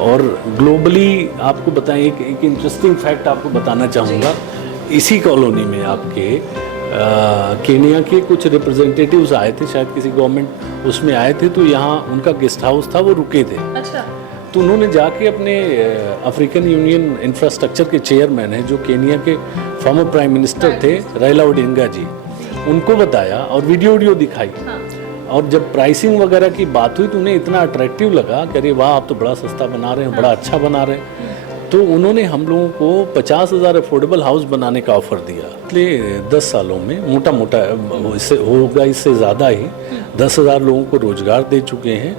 और ग्लोबली आपको बताएं, एक इंटरेस्टिंग फैक्ट आपको बताना चाहूँगा। इसी कॉलोनी में आपके केनिया के कुछ रिप्रेजेंटेटिव्स आए थे, शायद किसी गवर्नमेंट उसमें आए थे, तो यहाँ उनका गेस्ट हाउस था, वो रुके थे। अच्छा। तो उन्होंने जाके अपने अफ्रीकन यूनियन इंफ्रास्ट्रक्चर के चेयरमैन हैं, जो केनिया के फॉर्मर प्राइम मिनिस्टर थे, राइला ओडिंगा जी, उनको बताया और वीडियो दिखाई। और जब प्राइसिंग वगैरह की बात हुई तो उन्हें इतना अट्रैक्टिव लगा कि अरे वाह, आप तो बड़ा सस्ता बना रहे हैं, बड़ा अच्छा बना रहे हैं। तो उन्होंने हम लोगों को 50,000 अफोर्डेबल हाउस बनाने का ऑफर दिया। पिछले 10 सालों में मोटा मोटा इससे होगा, इससे ज़्यादा ही 10,000 लोगों को रोजगार दे चुके हैं।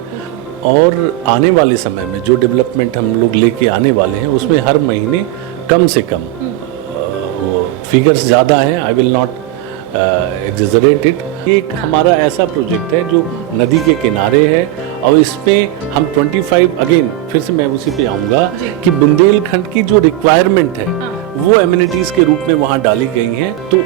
और आने वाले समय में जो डेवलपमेंट हम लोग लेके आने वाले हैं उसमें हर महीने कम से कम फिगर्स ज़्यादा हैं, I will not exaggerate it. ये एक हमारा ऐसा प्रोजेक्ट है जो नदी के किनारे है और इसमें हम 25 अगेन फिर से मैं उसी पे आऊँगा कि बुंदेलखंड की जो रिक्वायरमेंट है वो एमिनिटीज़ के रूप में वहाँ डाली गई हैं। तो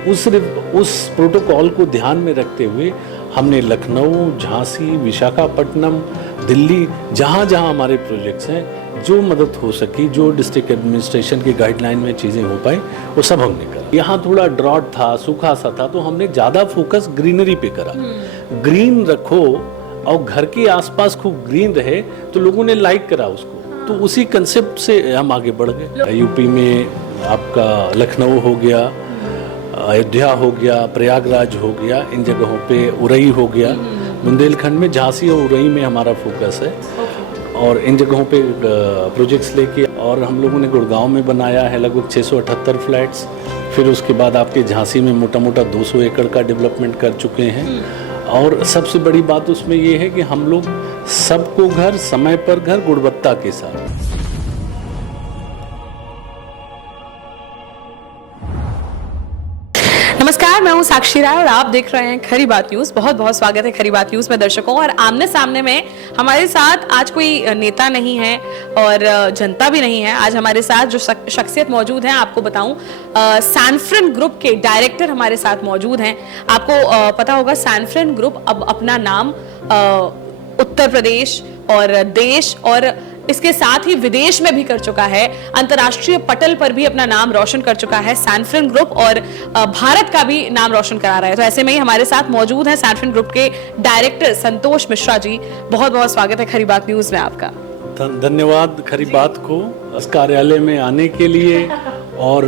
उस प्रोटोकॉल को ध्यान में रखते हुए हमने लखनऊ, झांसी, विशाखापट्टनम, दिल्ली, जहाँ जहाँ हमारे प्रोजेक्ट्स हैं, जो मदद हो सकी, जो डिस्ट्रिक्ट एडमिनिस्ट्रेशन की गाइडलाइन में चीज़ें हो पाई, वो सब हमने करा। यहाँ थोड़ा ड्रॉट था, सूखा सा था, तो हमने ज़्यादा फोकस ग्रीनरी पे करा। ग्रीन रखो और घर के आसपास खूब ग्रीन रहे तो लोगों ने लाइक करा उसको। तो उसी कंसेप्ट से हम आगे बढ़ गए। यूपी में आपका लखनऊ हो गया, अयोध्या हो गया, प्रयागराज हो गया, इन जगहों पे उरई हो गया। बुंदेलखंड में झांसी और उरई में हमारा फोकस है और इन जगहों पे प्रोजेक्ट्स लेके। और हम लोगों ने गुड़गांव में बनाया है लगभग 678 फ्लैट्स। फिर उसके बाद आपके झांसी में मोटा मोटा 200 एकड़ का डेवलपमेंट कर चुके हैं। और सबसे बड़ी बात उसमें ये है कि हम लोग सबको घर, समय पर घर, गुणवत्ता के साथ। नमस्कार, मैं हूं साक्षी राय और आप देख रहे हैं खरी बात न्यूज। बहुत बहुत स्वागत है खरी बात न्यूज में दर्शकों। और आमने सामने में हमारे साथ आज कोई नेता नहीं है और जनता भी नहीं है। आज हमारे साथ जो शख्सियत मौजूद है, आपको बताऊं, सैनफ्रन ग्रुप के डायरेक्टर हमारे साथ मौजूद हैं। आपको पता होगा, सैनफ्रन ग्रुप अब अपना नाम उत्तर प्रदेश और देश और इसके साथ ही विदेश में भी कर चुका है। अंतर्राष्ट्रीय पटल पर भी अपना नाम रोशन कर चुका है सैनफ्रन ग्रुप, और भारत का भी नाम रोशन करा रहा है। तो ऐसे में ही हमारे साथ मौजूद है सैनफ्रन ग्रुप के डायरेक्टर संतोष मिश्रा जी। बहुत बहुत स्वागत है खरी बात न्यूज में आपका। धन्यवाद खरी बात को इस कार्यालय में आने के लिए। और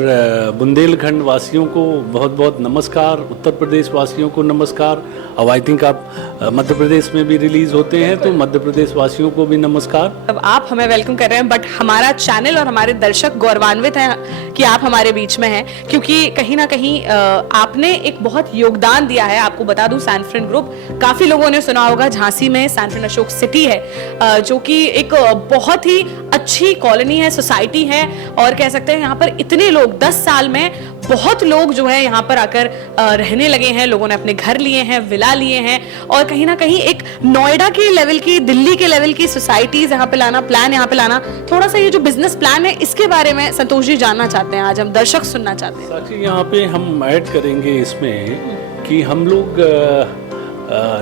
बुंदेलखंड वासियों को बहुत बहुत नमस्कार, उत्तर प्रदेश वासियों को नमस्कार। अब आई थिंक आप मध्य प्रदेश में भी रिलीज होते हैं, तो मध्य प्रदेश वासियों को भी नमस्कार। अब आप हमें वेलकम कर रहे हैं, बट हमारा चैनल और हमारे दर्शक गौरवान्वित हैं कि आप हमारे बीच में हैं, क्योंकि कहीं ना कहीं आपने एक बहुत योगदान दिया है। आपको बता दूं, सैनफ्रन ग्रुप, काफी लोगों ने सुना होगा, झांसी में सैनफ्रन अशोक सिटी है, जो कि एक बहुत ही अच्छी कॉलोनी है, सोसाइटी है। और कह सकते हैं यहाँ पर इतने लोग 10 साल में बहुत लोग जो है यहाँ पर आकर रहने लगे हैं। लोगों ने अपने घर लिए हैं, विला लिए हैं, और कहीं ना कहीं एक नोएडा के लेवल की, दिल्ली के लेवल की सोसाइटीज यहाँ पे लाना, प्लान यहाँ पे लाना। थोड़ा सा ये जो बिजनेस प्लान है, इसके बारे में संतोष जी जानना चाहते हैं, आज हम दर्शक सुनना चाहते हैं। साक्षी, यहाँ पे हम ऐड करेंगे इसमें कि हम लोग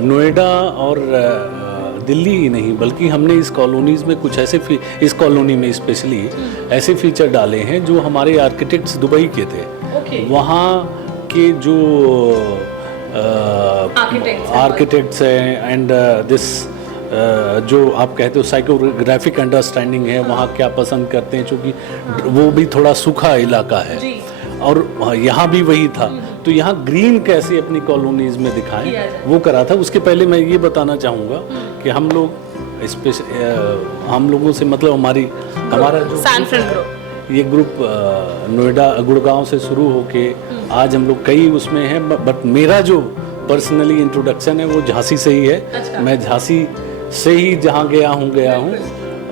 नोएडा और दिल्ली ही नहीं, बल्कि हमने इस कॉलोनीज में कुछ ऐसे इस कॉलोनी में स्पेशली ऐसे फीचर डाले हैं जो हमारे आर्किटेक्ट्स दुबई के थे। वहाँ के जो आर्किटेक्ट्स हैं एंड दिस जो आप कहते हो साइकोग्राफिक अंडरस्टैंडिंग है, वहाँ क्या पसंद करते हैं, क्योंकि वो भी थोड़ा सूखा इलाका है और यहाँ भी वही था। तो यहाँ ग्रीन कैसे अपनी कॉलोनीज में दिखाएं, वो करा था। उसके पहले मैं ये बताना चाहूँगा कि हम लोगों से मतलब हमारा जो सैनफ्रन ग्रुप, ये ग्रुप नोएडा, गुड़गांव से शुरू होके आज हम लोग कई उसमें हैं, बट मेरा जो पर्सनली इंट्रोडक्शन है वो झांसी से ही है। अच्छा। मैं झांसी से ही जहाँ गया हूँ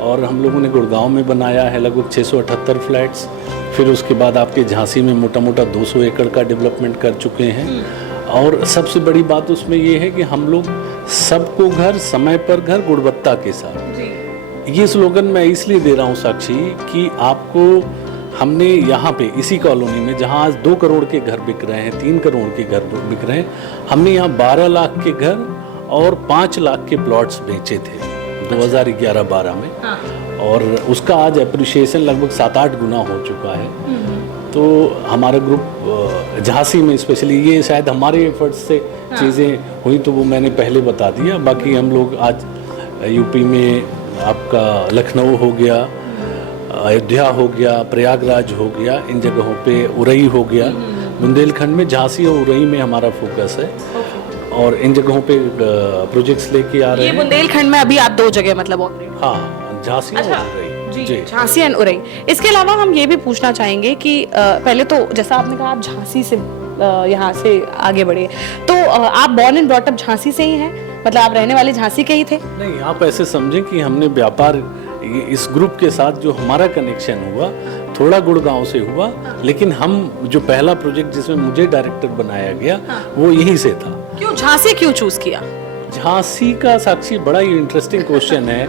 और हम लोगों ने गुड़गांव में बनाया है लगभग 678 फ्लैट्स। फिर उसके बाद आपके झांसी में मोटा मोटा 200 एकड़ का डेवलपमेंट कर चुके हैं। और सबसे बड़ी बात उसमें ये है कि हम लोग सबको घर, समय पर घर, गुणवत्ता के साथ। ये स्लोगन मैं इसलिए दे रहा हूँ साक्षी कि आपको हमने यहाँ पे इसी कॉलोनी में, जहाँ आज 2 करोड़ के घर बिक रहे हैं, 3 करोड़ के घर बिक रहे हैं, हमने यहाँ 12 लाख के घर और 5 लाख के प्लॉट्स बेचे थे 2011-12 में। और उसका आज अप्रिशिएशन लगभग 7-8 गुना हो चुका है। तो हमारा ग्रुप झांसी में स्पेशली, ये शायद हमारे एफर्ट्स से चीज़ें हुई तो वो मैंने पहले बता दिया। बाकी हम लोग आज यूपी में आपका लखनऊ हो गया, अयोध्या हो गया, प्रयागराज हो गया, इन जगहों पे उरई हो गया, बुंदेलखंड में झांसी और उरई में हमारा फोकस है और इन जगहों पे प्रोजेक्ट्स लेके आ रहे हैं। ये बुंदेलखंड में अभी आप 2 जगह मतलब ऑपरेट? हाँ, झांसी और उरई। जी, झांसी एंड उरई। इसके अलावा हम ये भी पूछना चाहेंगे कि पहले तो जैसा आपने कहा आप झांसी से यहाँ से आगे बढ़े, तो आप born and brought up Jhansi से ही हैं, मतलब आप रहने वाले झांसी के ही थे? नहीं, आप ऐसे समझें कि हमने व्यापार इस ग्रुप के साथ जो हमारा कनेक्शन हुआ थोड़ा गुड़गांव से हुआ, लेकिन हम जो पहला प्रोजेक्ट जिसमें मुझे डायरेक्टर बनाया गया वो यहीं से था। क्यों झांसी क्यों चूज किया? झांसी का साक्षी बड़ा ही इंटरेस्टिंग क्वेश्चन है।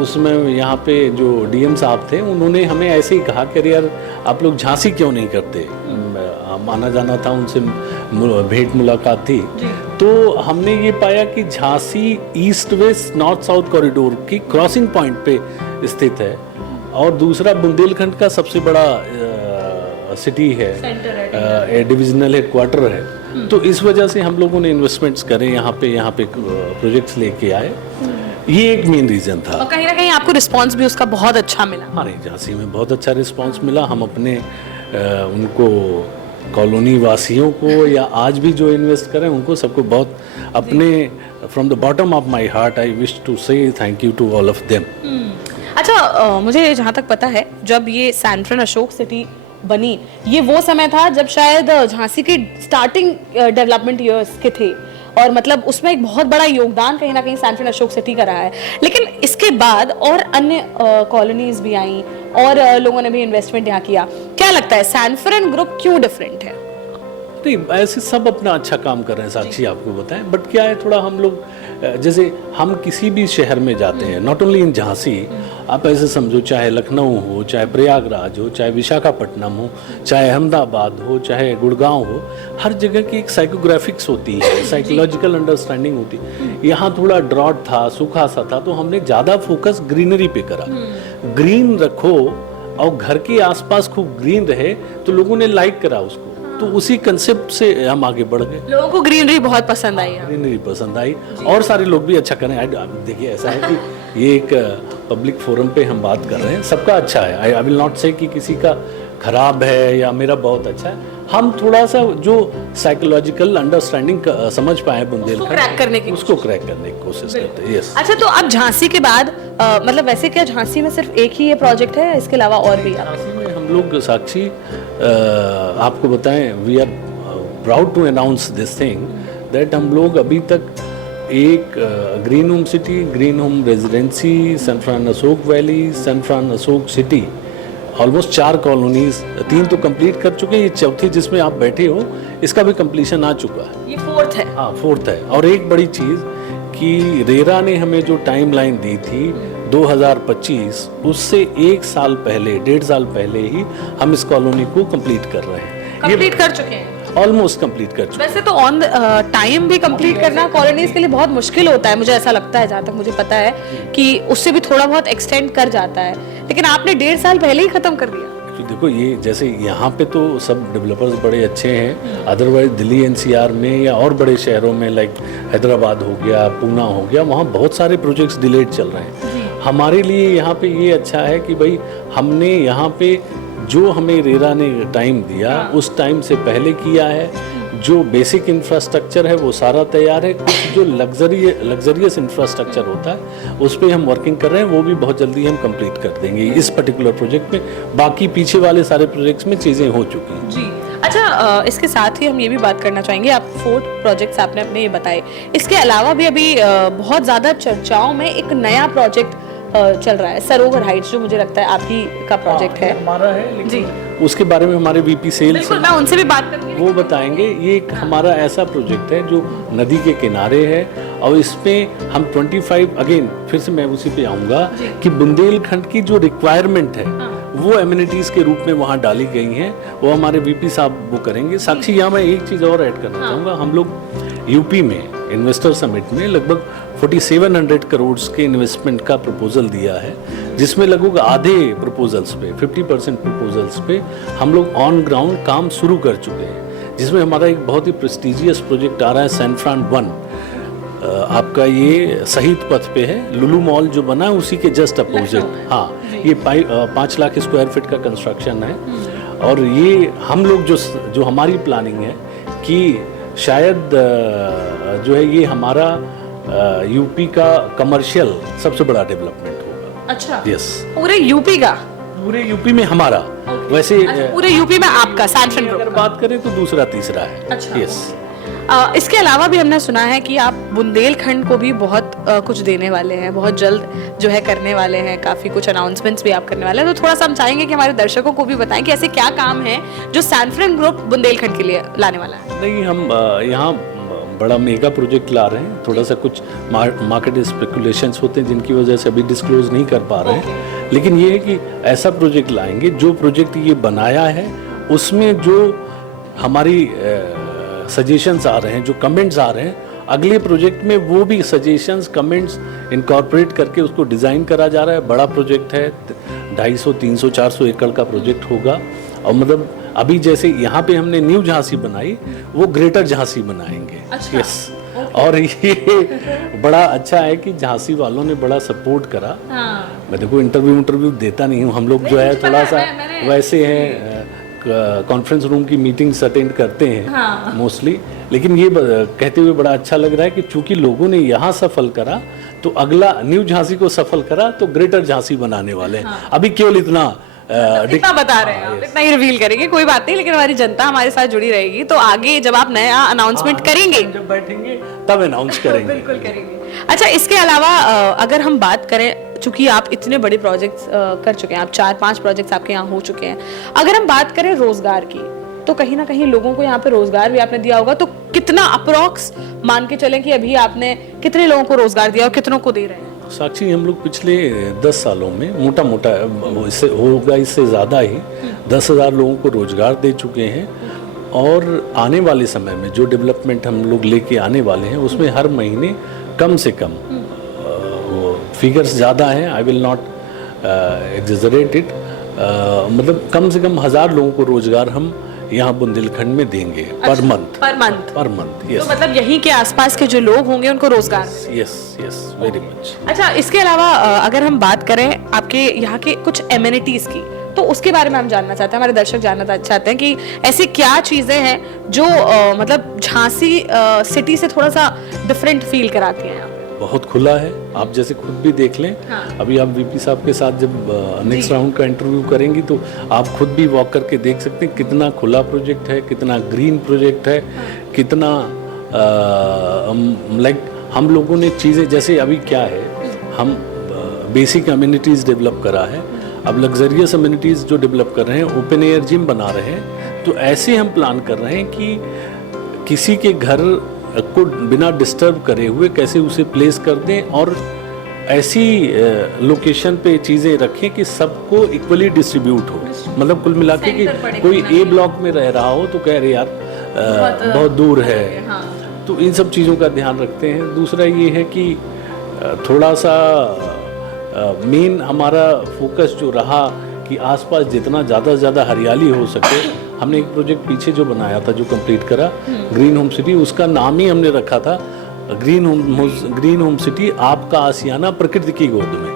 उसमें यहाँ पे जो डीएम साहब थे उन्होंने हमें ऐसे ही कहा कि यार आप लोग झांसी क्यों नहीं करते। माना जाना था, उनसे भेंट मुलाकात थी, तो हमने ये पाया कि Jhansi east west north south corridor की क्रॉसिंग पॉइंट पे स्थित है और दूसरा बुंदेलखंड का सबसे बड़ा सिटी है, डिविजनल हेडक्वार्टर है। तो इस वजह से हम लोगों ने इन्वेस्टमेंट्स करे यहाँ पे प्रोजेक्ट्स लेके आए। ये एक मेन रीजन था। और कहीं ना कहीं आपको रिस्पांस भी उसका बहुत अच्छा मिला? हमारे झांसी में बहुत अच्छा रिस्पांस मिला। हम अपने उनको कॉलोनी वासियों को या आज भी जो इन्वेस्ट करें उनको सबको बहुत अपने from the bottom of my heart I wish to say thank you to all of them. अच्छा, मुझे जहाँ तक पता है जब ये सैनफ्रैन अशोक सिटी बनी, ये वो समय था जब शायद झांसी की स्टार्टिंग डेवलपमेंट ईयर्स के थे और मतलब उसमें एक बहुत बड़ा योगदान कहीं ना कहीं सैनफ्रैन अशोक सिटी का रहा है। लेकिन इसके बाद और अन्य कॉलोनीज भी आई और लोगों ने भी इन्वेस्टमेंट यहाँ किया। क्या लगता है सैनफ्रैन ग्रुप क्यों डिफरेंट है? नहीं, ऐसे सब अपना अच्छा काम कर रहे हैं साक्षी, आपको बताएं। बट क्या है, थोड़ा हम लोग जैसे हम किसी भी शहर में जाते हैं, नॉट ओनली इन झांसी, आप ऐसे समझो चाहे लखनऊ हो, चाहे प्रयागराज हो, चाहे विशाखापट्टनम हो, चाहे अहमदाबाद हो, चाहे गुड़गांव हो, हर जगह की एक साइकोग्राफिक्स होती है, साइकोलॉजिकल अंडरस्टैंडिंग होती है। यहाँ थोड़ा ड्रॉट था, सूखा सा था, तो हमने ज़्यादा फोकस ग्रीनरी पे करा। ग्रीन रखो और घर के आसपास खूब ग्रीन रहे तो लोगों ने लाइक करा उसको, तो उसी कंसेप्ट से हम आगे बढ़ गए। लोगों को ग्रीनरी बहुत पसंद आई। ग्रीनरी पसंद आई और सारे लोग भी अच्छा करें। देखिए, ऐसा है कि ये एक पब्लिक फोरम पे हम बात कर रहे हैं, सबका अच्छा है। आई विल नॉट से कि किसी का खराब है या मेरा बहुत अच्छा है। हम थोड़ा सा जो साइकोलॉजिकल अंडरस्टैंडिंग समझ पाए बुंदेलखंड, उसको क्रैक करने की कोशिश करते हैं। यस। अच्छा, तो अब झांसी के बाद मतलब वैसे क्या झांसी में सिर्फ एक ही ये प्रोजेक्ट है, इसके अलावा और भी? झांसी में हम लोग साक्षी आपको बताएं, we are proud to announce this thing that हम लोग अभी तक एक green home city, green home residency, सैनफ्रैन अशोक वैली, सैनफ्रैन अशोक सिटी, ऑलमोस्ट 4 कॉलोनीज, 3 तो कंप्लीट कर चुके हैं, ये चौथी जिसमें आप बैठे हो इसका भी कंप्लीशन आ चुका है। ये 4th है? हाँ, 4th है। और एक बड़ी चीज़ कि रेरा ने हमें जो टाइमलाइन दी थी 2025, उससे 1 साल पहले, 1.5 साल पहले ही हम इस कॉलोनी को कंप्लीट कर रहे हैं। कंप्लीट कर चुके हैं? ऑलमोस्ट कंप्लीट कर चुके हैं। वैसे तो ऑन टाइम भी कंप्लीट करना कॉलोनीज के लिए बहुत मुश्किल होता है, मुझे ऐसा लगता है, जहाँ तक मुझे पता है कि उससे भी थोड़ा बहुत एक्सटेंड कर जाता है, लेकिन आपने 1.5 साल पहले ही खत्म कर दिया। तो देखो, ये जैसे यहाँ पे तो सब डेवलपर्स बड़े अच्छे हैं, अदरवाइज दिल्ली एनसीआर में या और बड़े शहरों में लाइक हैदराबाद हो गया, पूना हो गया, वहाँ बहुत सारे प्रोजेक्ट्स डिलेड चल रहे हैं। हमारे लिए यहाँ पे ये अच्छा है कि भाई हमने यहाँ पे जो हमें रेरा ने टाइम दिया उस टाइम से पहले किया है। जो बेसिक इंफ्रास्ट्रक्चर है वो सारा तैयार है। कुछ जो लग्जरियस इंफ्रास्ट्रक्चर होता है उस पर हम वर्किंग कर रहे हैं, वो भी बहुत जल्दी हम कंप्लीट कर देंगे इस पर्टिकुलर प्रोजेक्ट में। बाकी पीछे वाले सारे प्रोजेक्ट्स में चीज़ें हो चुकी हैं जी। अच्छा, इसके साथ ही हम ये भी बात करना चाहेंगे, आप 4 प्रोजेक्ट्स आपने अपने ये बताए, इसके अलावा भी अभी बहुत ज़्यादा चर्चाओं में एक नया प्रोजेक्ट चल रहा है, सरोवर हाइट्स, जो मुझे लगता है आप ही का प्रोजेक्ट है। हमारा है जी, उसके बारे में हमारे वीपी सेल्स, बिल्कुल मैं उनसे भी बात करूंगी, वो बताएंगे। ये एक हमारा ऐसा प्रोजेक्ट है जो नदी के किनारे है और इसमें हम 25 अगेन फिर से मैं उसी पे आऊँगा कि बुंदेलखंड की जो रिक्वायरमेंट है वो एमिनिटीज़ के रूप में वहाँ डाली गई हैं, वो हमारे वीपी साहब वो करेंगे। साक्षी, यहाँ मैं एक चीज़ और ऐड करना चाहूँगा, हम लोग यूपी में इन्वेस्टर समिट में लगभग 4700 करोड़ के इन्वेस्टमेंट का प्रपोजल दिया है, जिसमें लगभग आधे प्रपोजल्स पे 50% प्रपोजल्स पे हम लोग ऑन ग्राउंड काम शुरू कर चुके हैं, जिसमें हमारा एक बहुत ही प्रेस्टिजियस प्रोजेक्ट आ रहा है सैनफ्रान 1। आपका ये शहीद पथ पे है, लुलु मॉल जो बना है उसी के जस्ट अपोजिट। हाँ, ये 5 लाख स्क्वायर फीट का कंस्ट्रक्शन है। और ये हम लोग जो हमारी प्लानिंग है कि शायद जो है ये हमारा यूपी का कमर्शियल सबसे बड़ा डेवलपमेंट होगा। अच्छा, यस, पूरे यूपी का? पूरे यूपी में हमारा। वैसे पूरे यूपी में आपका सैनफ्रान ग्रुप? अगर बात करें तो दूसरा तीसरा है। अच्छा। यस। इसके अलावा भी हमने सुना है कि आप बुंदेलखंड को भी बहुत कुछ देने वाले हैं, बहुत जल्द जो है करने वाले हैं, काफ़ी कुछ अनाउंसमेंट्स भी आप करने वाले हैं। तो थोड़ा सा हम चाहेंगे कि हमारे दर्शकों को भी बताएं कि ऐसे क्या काम है जो सैनफ्रान ग्रुप बुंदेलखंड के लिए लाने वाला है। नहीं, हम यहाँ बड़ा मेगा प्रोजेक्ट ला रहे हैं। थोड़ा सा कुछ मार्केट स्पेकुलेशंस होते हैं जिनकी वजह से अभी डिस्क्लोज नहीं कर पा रहे हैं, लेकिन ये है कि ऐसा प्रोजेक्ट लाएंगे जो प्रोजेक्ट ये बनाया है उसमें जो हमारी सजेशंस आ रहे हैं, जो कमेंट्स आ रहे हैं, अगले प्रोजेक्ट में वो भी सजेशंस कमेंट्स इनकॉर्पोरेट करके उसको डिज़ाइन करा जा रहा है। बड़ा प्रोजेक्ट है, 250, 300, 400 एकड़ का प्रोजेक्ट होगा। और मतलब अभी जैसे यहाँ पे हमने न्यू झांसी बनाई, वो ग्रेटर झांसी बनाएंगे। अच्छा। यस। और ये बड़ा अच्छा है कि झांसी वालों ने बड़ा सपोर्ट करा। हाँ। मैं देखो इंटरव्यू देता नहीं हूँ, हम लोग जो है थोड़ा सा वैसे हैं, कॉन्फ्रेंस रूम की मीटिंग्स अटेंड करते हैं मोस्टली। लेकिन ये कहते हुए बड़ा अच्छा लग रहा है कि चूंकि लोगों ने यहाँ सफल करा तो अगला न्यू झांसी को सफल करा तो ग्रेटर झांसी बनाने वाले हैं। अभी केवल इतना बता रहे हैं आप, इतना ही रिवील करेंगे, कोई बात नहीं। लेकिन हमारी जनता हमारे साथ जुड़ी रहेगी, तो आगे जब आप नया अनाउंसमेंट करेंगे, जब बैठेंगे तब अनाउंस करेंगे। बिल्कुल करेंगे। अच्छा, इसके अलावा अगर हम बात करें, चूंकि आप इतने बड़े प्रोजेक्ट्स कर चुके हैं, आप 4-5 प्रोजेक्ट्स आपके यहाँ हो चुके हैं, अगर हम बात करें रोजगार की, तो कहीं ना कहीं लोगों को यहाँ पे रोजगार भी आपने दिया होगा। तो कितना अप्रोक्स मान के चलें कि अभी आपने कितने लोगों को रोजगार दिया और कितनों को दे रहे हैं? साक्षी, हम लोग पिछले 10 सालों में मोटा मोटा इससे होगा, इससे ज़्यादा ही 10,000 लोगों को रोजगार दे चुके हैं। और आने वाले समय में जो डेवलपमेंट हम लोग लेके आने वाले हैं उसमें हर महीने कम से कम, फिगर्स ज़्यादा हैं, I will not exaggerate it, मतलब कम से कम 1000 लोगों को रोजगार हम यहाँ बुंदेलखंड में देंगे। Per month. यस। तो मतलब यहीं के आसपास के जो लोग होंगे उनको रोजगार? Yes, very much. अच्छा, इसके अलावा अगर हम बात करें आपके यहाँ के कुछ एमिनिटीज की, तो उसके बारे में हम जानना चाहते हैं, हमारे दर्शक जानना चाहते हैं कि ऐसी क्या चीजें हैं जो मतलब झांसी सिटी से थोड़ा सा डिफरेंट फील कराती हैं? बहुत खुला है, आप जैसे खुद भी देख लें। हाँ। अभी आप वीपी साहब के साथ जब नेक्स्ट राउंड का इंटरव्यू करेंगी तो आप खुद भी वॉक करके देख सकते हैं कितना खुला प्रोजेक्ट है, कितना ग्रीन प्रोजेक्ट है। हाँ। कितना लाइक हम लोगों ने चीज़ें, जैसे अभी क्या है, हम बेसिक अम्यूनिटीज़ डेवलप करा है, अब लग्जरियस अम्यूनिटीज़ जो डेवलप कर रहे हैं, ओपन एयर जिम बना रहे हैं। तो ऐसे हम प्लान कर रहे हैं कि किसी के घर को बिना डिस्टर्ब करे हुए कैसे उसे प्लेस कर दें और ऐसी लोकेशन पे चीज़ें रखें कि सबको इक्वली डिस्ट्रीब्यूट हो। मतलब कुल मिला के कि कोई ए ब्लॉक में रह रहा हो तो कह रहे यार बहुत दूर है। हाँ। तो इन सब चीज़ों का ध्यान रखते हैं। दूसरा ये है कि थोड़ा सा मेन हमारा फोकस जो रहा कि आसपास जितना ज़्यादा से ज़्यादा हरियाली हो सके। हमने एक प्रोजेक्ट पीछे जो बनाया था, जो कंप्लीट करा, ग्रीन होम सिटी, उसका नाम ही हमने रखा था ग्रीन होम सिटी, आपका आसियाना प्रकृति की गोद में।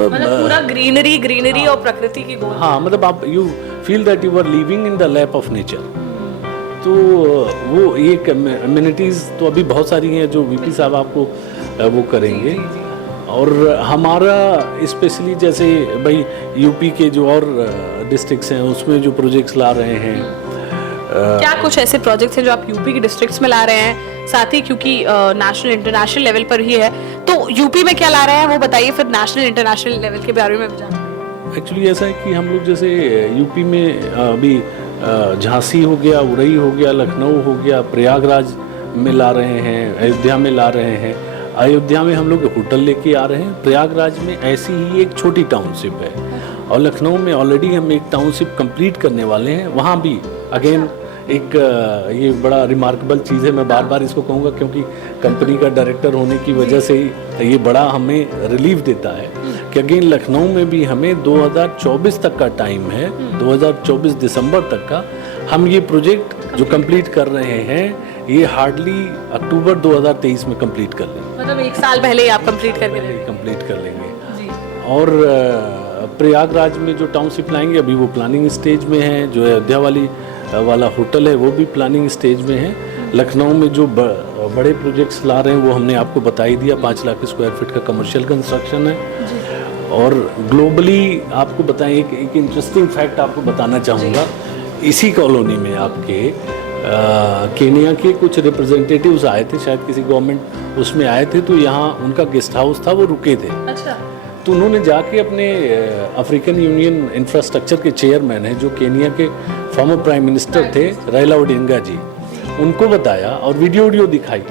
मतलब पूरा ग्रीनरी और प्रकृति की गोद। हाँ, मतलब आप you feel that you are living in the lap of nature. तो वो एक अम्यूनिटीज़ तो अभी बहुत सारी हैं जो वीपी साहब आपको वो करेंगे। और हमारा स्पेशली जैसे भाई यूपी के जो और डिस्ट्रिक्ट्स हैं उसमें जो प्रोजेक्ट्स ला रहे हैं, क्या कुछ ऐसे प्रोजेक्ट्स हैं जो आप यूपी के डिस्ट्रिक्ट्स में ला रहे हैं? साथ ही क्योंकि नेशनल इंटरनेशनल लेवल पर ही है, तो यूपी में क्या ला रहे हैं वो बताइए, फिर नेशनल इंटरनेशनल लेवल के बारे में जानते। एक्चुअली ऐसा है कि हम लोग जैसे यूपी में अभी झांसी हो गया, उरई हो गया, लखनऊ हो गया, प्रयागराज में ला रहे हैं, अयोध्या में ला रहे हैं। अयोध्या में हम लोग होटल लेके आ रहे हैं, प्रयागराज में ऐसी ही एक छोटी टाउनशिप है, और लखनऊ में ऑलरेडी हम एक टाउनशिप कंप्लीट करने वाले हैं। वहाँ भी अगेन एक ये बड़ा रिमार्केबल चीज़ है, मैं बार बार इसको कहूँगा क्योंकि कंपनी का डायरेक्टर होने की वजह से ही ये बड़ा हमें रिलीफ देता है कि अगेन लखनऊ में भी हमें 2024 तक का टाइम है, 2024 दिसंबर तक का। हम ये प्रोजेक्ट जो कंप्लीट कर रहे हैं ये हार्डली अक्टूबर 2023 में कंप्लीट कर लेंगे, मतलब 1 साल पहले ही आप कंप्लीट करके देंगे। कंप्लीट कर लेंगे। और प्रयागराज में जो टाउनशिप लाएंगे अभी वो प्लानिंग स्टेज में है, जो अयोध्या वाला होटल है वो भी प्लानिंग स्टेज में है। लखनऊ में जो बड़े प्रोजेक्ट्स ला रहे हैं वो हमने आपको बता ही दिया, 5 लाख स्क्वायर फीट का कमर्शियल कंस्ट्रक्शन है। और ग्लोबली आपको बताएं, एक इंटरेस्टिंग फैक्ट आपको बताना चाहूँगा, इसी कॉलोनी में आपके केनिया के कुछ रिप्रेजेंटेटिव्स आए थे, शायद किसी गवर्नमेंट उसमें आए थे, तो यहाँ उनका गेस्ट हाउस था, वो रुके थे। अच्छा। तो उन्होंने जाके अपने अफ्रीकन यूनियन इंफ्रास्ट्रक्चर के चेयरमैन हैं जो केनिया के फॉर्मर प्राइम मिनिस्टर थे राइला ओडिंगा जी, उनको बताया और वीडियो दिखाई।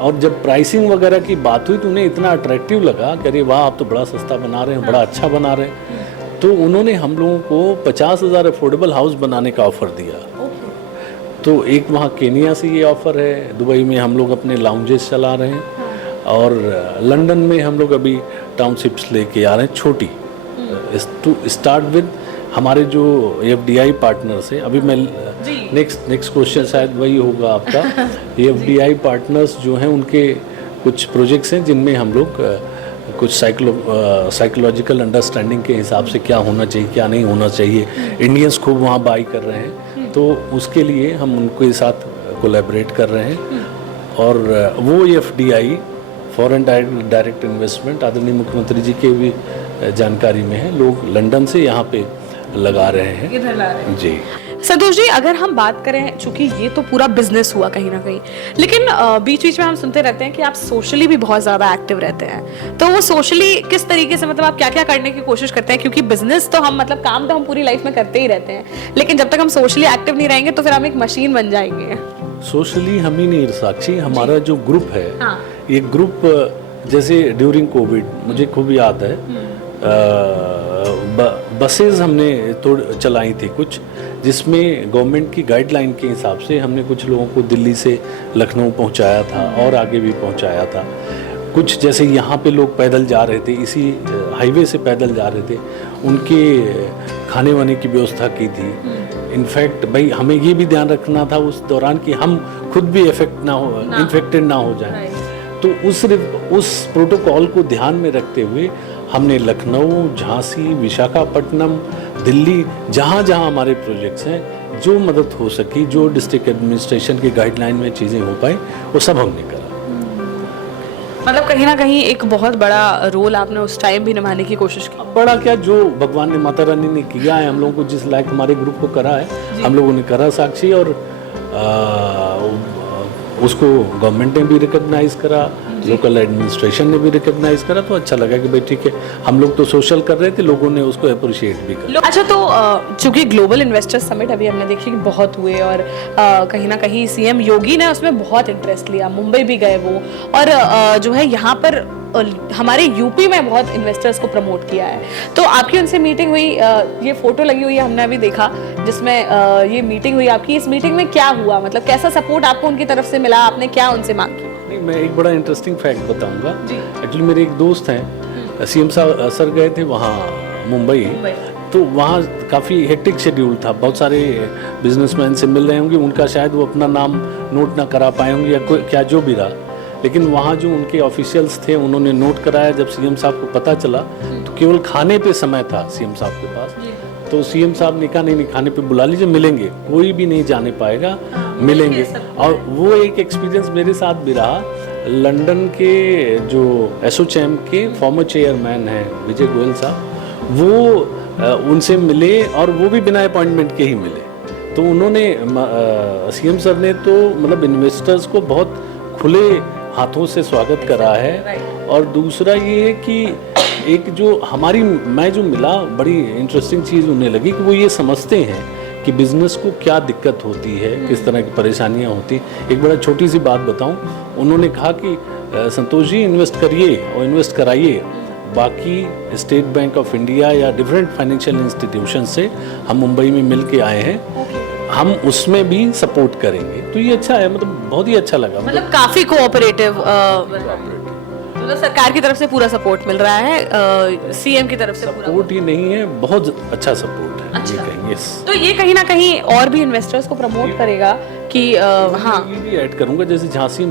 और जब प्राइसिंग वगैरह की बात हुई तो उन्हें इतना अट्रैक्टिव लगा कि अरे वाह, आप तो बड़ा सस्ता बना रहे हैं, बड़ा अच्छा बना रहे हैं। तो उन्होंने हम लोगों को 50,000 अफोर्डेबल हाउस बनाने का ऑफ़र दिया। तो एक वहाँ केनिया से ये ऑफ़र है, दुबई में हम लोग अपने लाउंजेस चला रहे हैं, और लंदन में हम लोग अभी टाउनशिप्स लेके आ रहे हैं छोटी, टू स्टार्ट विद हमारे जो एफडीआई पार्टनर्स हैं। अभी मैं नेक्स्ट क्वेश्चन शायद वही होगा आपका। एफडीआई पार्टनर्स जो हैं उनके कुछ प्रोजेक्ट्स हैं जिनमें हम लोग कुछ साइकोलॉजिकल अंडरस्टैंडिंग के हिसाब से क्या होना चाहिए क्या नहीं होना चाहिए, इंडियंस खूब वहाँ बाई कर रहे हैं, तो उसके लिए हम उनके साथ कोलैबोरेट कर रहे हैं। और वो एफडीआई फॉरेन डायरेक्ट इन्वेस्टमेंट आदरणीय मुख्यमंत्री जी के भी जानकारी में है, लोग लंदन से यहाँ पे लगा रहे हैं, इधर ला रहे हैं जी। संतोष जी, अगर हम बात करें, चूंकि ये तो पूरा बिजनेस हुआ कहीं ना कहीं, लेकिन बीच बीच में हम सुनते रहते हैं कि आप सोशली भी बहुत ज़्यादा एक्टिव रहते हैं। तो वो सोशली किस तरीके से, मतलब आप क्या क्या करने की कोशिश करते हैं? क्योंकि बिजनेस तो हम, मतलब काम तो हम पूरी लाइफ में करते ही रहते हैं, लेकिन जब तक हम सोशली एक्टिव नहीं रहेंगे तो फिर हम एक मशीन बन जाएंगे। सोशली हम ही नहीं साक्षी, हमारा जो ग्रुप है, हाँ। ये ग्रुप जैसे ड्यूरिंग कोविड मुझे खूब याद है, बसेज हमने चलाई थी कुछ, जिसमें गवर्नमेंट की गाइडलाइन के हिसाब से हमने कुछ लोगों को दिल्ली से लखनऊ पहुंचाया था और आगे भी पहुंचाया था। कुछ जैसे यहाँ पे लोग पैदल जा रहे थे, इसी हाईवे से पैदल जा रहे थे, उनके खाने वाने की व्यवस्था की थी। इनफैक्ट भाई हमें ये भी ध्यान रखना था उस दौरान कि हम खुद भी इन्फेक्टेड ना हो जाएं। तो उस प्रोटोकॉल को ध्यान में रखते हुए हमने लखनऊ, झांसी, विशाखापट्टनम, दिल्ली, जहाँ जहाँ हमारे प्रोजेक्ट्स हैं, जो मदद हो सकी, जो डिस्ट्रिक्ट एडमिनिस्ट्रेशन की गाइडलाइन में चीज़ें हो पाई, वो सब हमने करा। मतलब कहीं ना कहीं एक बहुत बड़ा रोल आपने उस टाइम भी निभाने की कोशिश की। बड़ा क्या, जो भगवान ने, माता रानी ने किया है हम लोगों को, जिस लायक हमारे ग्रुप को करा है, हम लोगों ने करा साक्षी। और उसको गवर्नमेंट ने भी रिकॉग्नाइज करा, लोकल एडमिनिस्ट्रेशन ने भी रिकॉग्नाइज करा, तो अच्छा लगा कि भाई ठीक है, हम लोग तो सोशल कर रहे थे, लोगों ने उसको अप्रिशिएट भी करा। अच्छा, तो चूंकि ग्लोबल इन्वेस्टर्स समिट अभी हमने देखी कि बहुत हुए, और कहीं ना कहीं सीएम योगी ने उसमें बहुत इंटरेस्ट लिया, मुंबई भी गए वो, और जो है यहाँ पर हमारे यूपी में बहुत इन्वेस्टर्स को प्रमोट किया है। तो आपकी उनसे मीटिंग हुई, ये फोटो लगी हुई है, हमने अभी देखा, जिसमें ये मीटिंग हुई आपकी। इस मीटिंग में क्या हुआ, मतलब कैसा सपोर्ट आपको उनकी तरफ से मिला, आपने क्या उनसे मांग की? नहीं, मैं एक बड़ा इंटरेस्टिंग फैक्ट बताऊंगा। एक्चुअली मेरे एक दोस्त हैं, सीएम साहब सर गए थे वहाँ मुंबई, तो वहाँ काफ़ी हेक्टिक शेड्यूल था, बहुत सारे बिजनेसमैन से मिल रहे होंगे, उनका शायद वो अपना नाम नोट ना करा पाए होंगे या क्या जो भी रहा, लेकिन वहाँ जो उनके ऑफिशियल्स थे उन्होंने नोट कराया। जब सीएम साहब को पता चला तो केवल खाने पे समय था सीएम साहब के पास, तो सीएम साहब ने कहा नहीं, खाने पे बुला लीजिए, मिलेंगे, कोई भी नहीं जाने पाएगा, मिलेंगे। और वो एक एक्सपीरियंस मेरे साथ भी रहा। लंदन के जो एसोचैम के फॉर्मर चेयरमैन हैं विजय गोयल साहब, वो उनसे मिले, और वो भी बिना अपॉइंटमेंट के ही मिले। तो उन्होंने, सीएम सर ने तो मतलब इन्वेस्टर्स को बहुत खुले हाथों से स्वागत करा है। और दूसरा ये है कि एक जो मैं जो मिला, बड़ी इंटरेस्टिंग चीज़ उन्हें लगी कि वो ये समझते हैं कि बिज़नेस को क्या दिक्कत होती है, किस तरह की परेशानियां होती। एक बड़ा छोटी सी बात बताऊं, उन्होंने कहा कि संतोष जी इन्वेस्ट करिए और इन्वेस्ट कराइए, बाकी स्टेट बैंक ऑफ इंडिया या डिफरेंट फाइनेंशियल इंस्टीट्यूशन से हम मुंबई में मिल के आए हैं, हम उसमें भी सपोर्ट करेंगे। तो ये अच्छा है, मतलब बहुत ही अच्छा लगा। मतलब काफी कोऑपरेटिव, मतलब सरकार की तरफ से पूरा सपोर्ट मिल रहा है, सीएम की तरफ से पूरा सपोर्ट ही नहीं है, बहुत अच्छा सपोर्ट है। अच्छा। ये कहेंगे। Yes। तो ये कहीं ना कहीं और भी इन्वेस्टर्स को प्रमोट करेगा कि हाँ। ये भी ऐड करूंगा, जैसे झांसी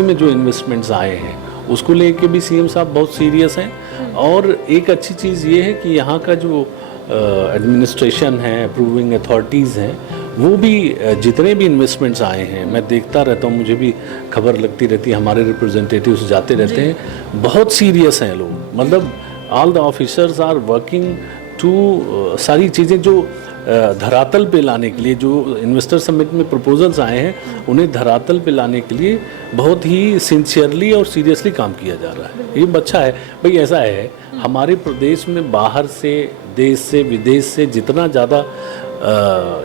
में जो इन्वेस्टमेंट्स आए हैं उसको लेके भी सीएम साहब बहुत सीरियस हैं। और एक अच्छी चीज़ ये है कि यहाँ का जो एडमिनिस्ट्रेशन है, अप्रूविंग अथॉरिटीज़ हैं, वो भी जितने भी इन्वेस्टमेंट्स आए हैं, मैं देखता रहता हूँ, मुझे भी खबर लगती रहती है, हमारे रिप्रेजेंटेटिव्स जाते रहते हैं, बहुत सीरियस हैं लोग। मतलब all the officers are working to सारी चीज़ें जो धरातल पे लाने के लिए, जो इन्वेस्टर समिट में प्रपोजल्स आए हैं उन्हें धरातल पे लाने के लिए बहुत ही सिंसियरली और सीरियसली काम किया जा रहा है। ये अच्छा है भाई। ऐसा है, हमारे प्रदेश में बाहर से, देश से, विदेश से जितना ज़्यादा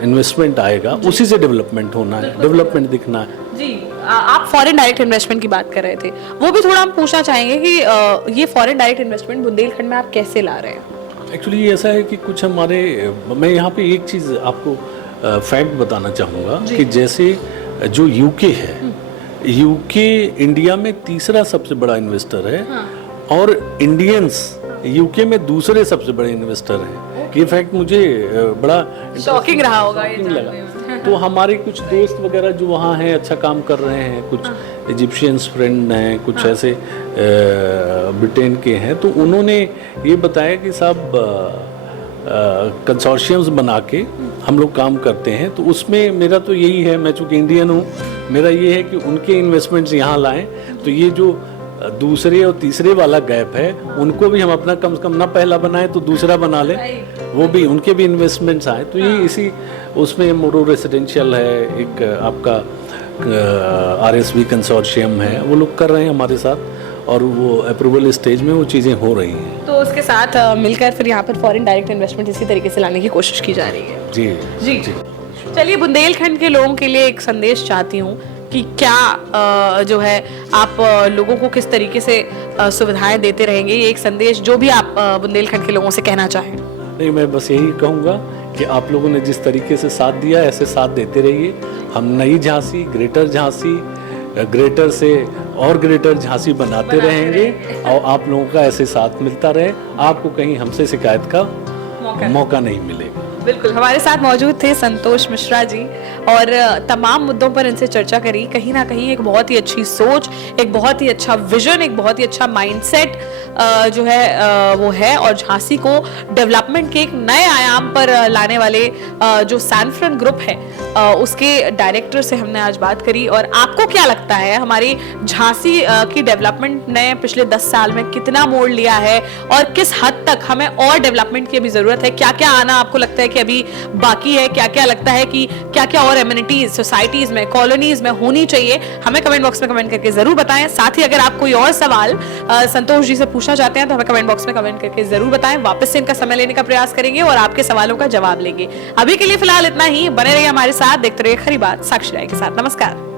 इन्वेस्टमेंट आएगा उसी से डेवलपमेंट होना है, डेवलपमेंट दिखना है। जी, आप फॉरेन डायरेक्ट इन्वेस्टमेंट की बात कर रहे थे, वो भी थोड़ा हम पूछना चाहेंगे कि ये फॉरेन डायरेक्ट इन्वेस्टमेंट बुंदेलखंड में आप कैसे ला रहे हैं? एक्चुअली ऐसा है कि कुछ हमारे, मैं यहाँ पे एक चीज़ आपको फैक्ट बताना चाहूँगा कि जैसे जो यूके है, यूके इंडिया में तीसरा सबसे बड़ा इन्वेस्टर है। हाँ। और इंडियंस यूके में दूसरे सबसे बड़े इन्वेस्टर हैं। ये फैक्ट मुझे बड़ा शॉकिंग रहा होगा, ये लगा। तो हमारे कुछ दोस्त वगैरह जो वहाँ हैं, अच्छा काम कर रहे हैं, कुछ इजिप्शियंस फ्रेंड हैं, कुछ ऐसे ब्रिटेन के हैं, तो उन्होंने ये बताया कि साहब कंसोर्शियम्स बना के हम लोग काम करते हैं। तो उसमें मेरा तो यही है, मैं चूँकि इंडियन हूँ, मेरा ये है कि उनके इन्वेस्टमेंट्स यहाँ लाएं। तो ये जो दूसरे और तीसरे वाला गैप है, उनको भी हम अपना कम से कम ना पहला बनाए तो दूसरा बना लें, वो भी उनके भी इन्वेस्टमेंट्स आए। तो ये इसी उसमें मोरो रेसिडेंशियल है, एक आपका RSV कंसोर्शियम है, वो लोग कर रहे हैं हमारे साथ, और वो अप्रूवल स्टेज में वो चीज़ें हो रही हैं। तो उसके साथ मिलकर फिर यहाँ पर फॉरेन डायरेक्ट इन्वेस्टमेंट इसी तरीके से लाने की कोशिश की जा रही है। जी जी, चलिए, बुंदेलखंड के लोगों के लिए एक संदेश चाहती हूँ कि क्या जो है आप लोगों को किस तरीके से सुविधाएं देते रहेंगे, ये एक संदेश जो भी आप बुंदेलखंड के लोगों से कहना चाहें। नहीं, मैं बस यही कहूँगा कि आप लोगों ने जिस तरीके से साथ दिया, ऐसे साथ देते रहिए। हम नई झांसी, ग्रेटर झांसी, ग्रेटर से और ग्रेटर झांसी बनाते रहेंगे, और आप लोगों का ऐसे साथ मिलता रहे, आपको कहीं हमसे शिकायत का मौका नहीं मिलेगा। बिल्कुल, हमारे साथ मौजूद थे संतोष मिश्रा जी, और तमाम मुद्दों पर इनसे चर्चा करी। कहीं ना कहीं एक बहुत ही अच्छी सोच, एक बहुत ही अच्छा विजन, एक बहुत ही अच्छा माइंडसेट जो है वो है, और झांसी को डेवलपमेंट के एक नए आयाम पर लाने वाले जो सैनफ्रन ग्रुप है उसके डायरेक्टर से हमने आज बात करी। और आपको क्या लगता है, हमारी झांसी की डेवलपमेंट ने पिछले 10 साल में कितना मोड़ लिया है, और किस हद तक हमें और डेवलपमेंट की अभी जरूरत है? क्या क्या आना आपको लगता है कि अभी बाकी है? क्या क्या लगता है कि क्या क्या और एमिनिटीज सोसाइटीज में, कॉलोनीज में होनी चाहिए? हमें कमेंट बॉक्स में कमेंट करके जरूर बताएं। साथ ही अगर आप कोई और सवाल संतोष जी से पूछना चाहते हैं तो हमें कमेंट बॉक्स में कमेंट करके जरूर बताएं। वापस से इनका समय लेने का प्रयास करेंगे और आपके सवालों का जवाब लेंगे। अभी के लिए फिलहाल इतना ही। बने रहिए हमारे साथ, देखते रहिए खरी बात साक्षी राय के साथ। नमस्कार।